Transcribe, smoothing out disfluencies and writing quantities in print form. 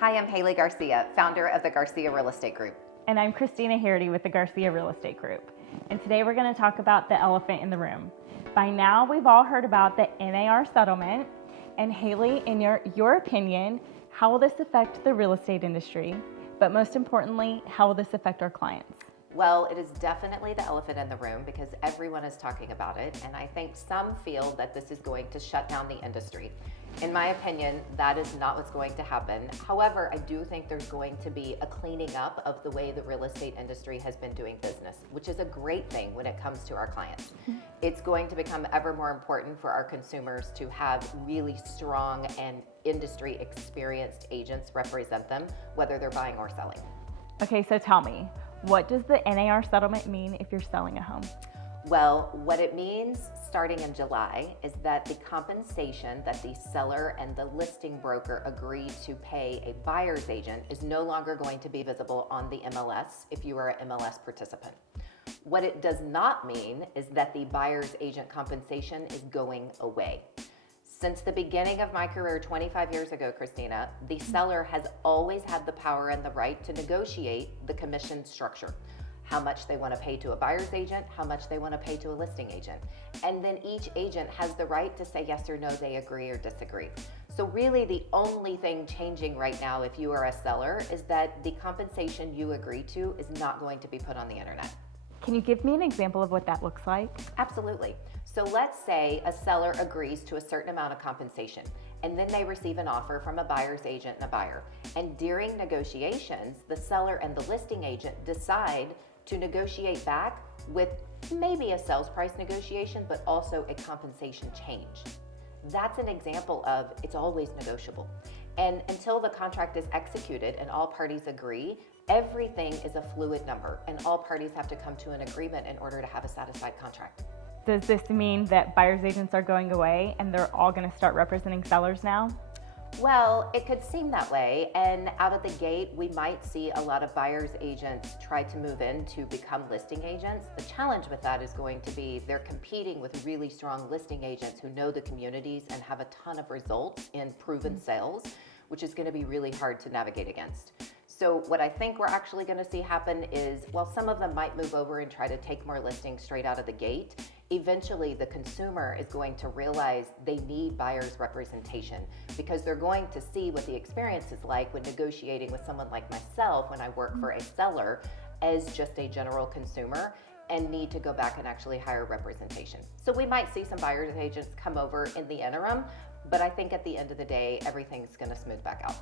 Hi, I'm Haley Garcia, founder of the Garcia Real Estate Group. And I'm Christina Harity with the Garcia Real Estate Group. And today we're going to talk about the elephant in the room. By now, we've all heard about the NAR settlement. And Haley, in your opinion, how will this affect the real estate industry? But most importantly, how will this affect our clients? Well, it is definitely the elephant in the room because everyone is talking about it. And I think some feel that this is going to shut down the industry. In my opinion, that is not what's going to happen. However, I do think there's going to be a cleaning up of the way the real estate industry has been doing business, which is a great thing when it comes to our clients. It's going to become ever more important for our consumers to have really strong and industry experienced agents represent them, whether they're buying or selling. Okay, so tell me, what does the NAR settlement mean if you're selling a home? Well, what it means starting in July is that the compensation that the seller and the listing broker agree to pay a buyer's agent is no longer going to be visible on the MLS if you are an MLS participant. What it does not mean is that the buyer's agent compensation is going away. Since the beginning of my career 25 years ago, Christina, the seller has always had the power and the right to negotiate the commission structure. How much they want to pay to a buyer's agent, how much they want to pay to a listing agent. And then each agent has the right to say yes or no, they agree or disagree. So really the only thing changing right now if you are a seller is that the compensation you agree to is not going to be put on the internet. Can you give me an example of what that looks like? Absolutely. So let's say a seller agrees to a certain amount of compensation and then they receive an offer from a buyer's agent and a buyer. And during negotiations, the seller and the listing agent decide to negotiate back with maybe a sales price negotiation, but also a compensation change. That's an example of it's always negotiable. And until the contract is executed and all parties agree, everything is a fluid number and all parties have to come to an agreement in order to have a satisfied contract. Does this mean that buyer's agents are going away and they're all going to start representing sellers now? Well, it could seem that way, and out of the gate, we might see a lot of buyer's agents try to move in to become listing agents. The challenge with that is going to be they're competing with really strong listing agents who know the communities and have a ton of results in proven sales, which is going to be really hard to navigate against. So what I think we're actually going to see happen is, while some of them might move over and try to take more listings straight out of the gate, eventually the consumer is going to realize they need buyer's representation because they're going to see what the experience is like when negotiating with someone like myself when I work for a seller as just a general consumer and need to go back and actually hire representation. So we might see some buyer's agents come over in the interim, but I think at the end of the day, everything's going to smooth back out.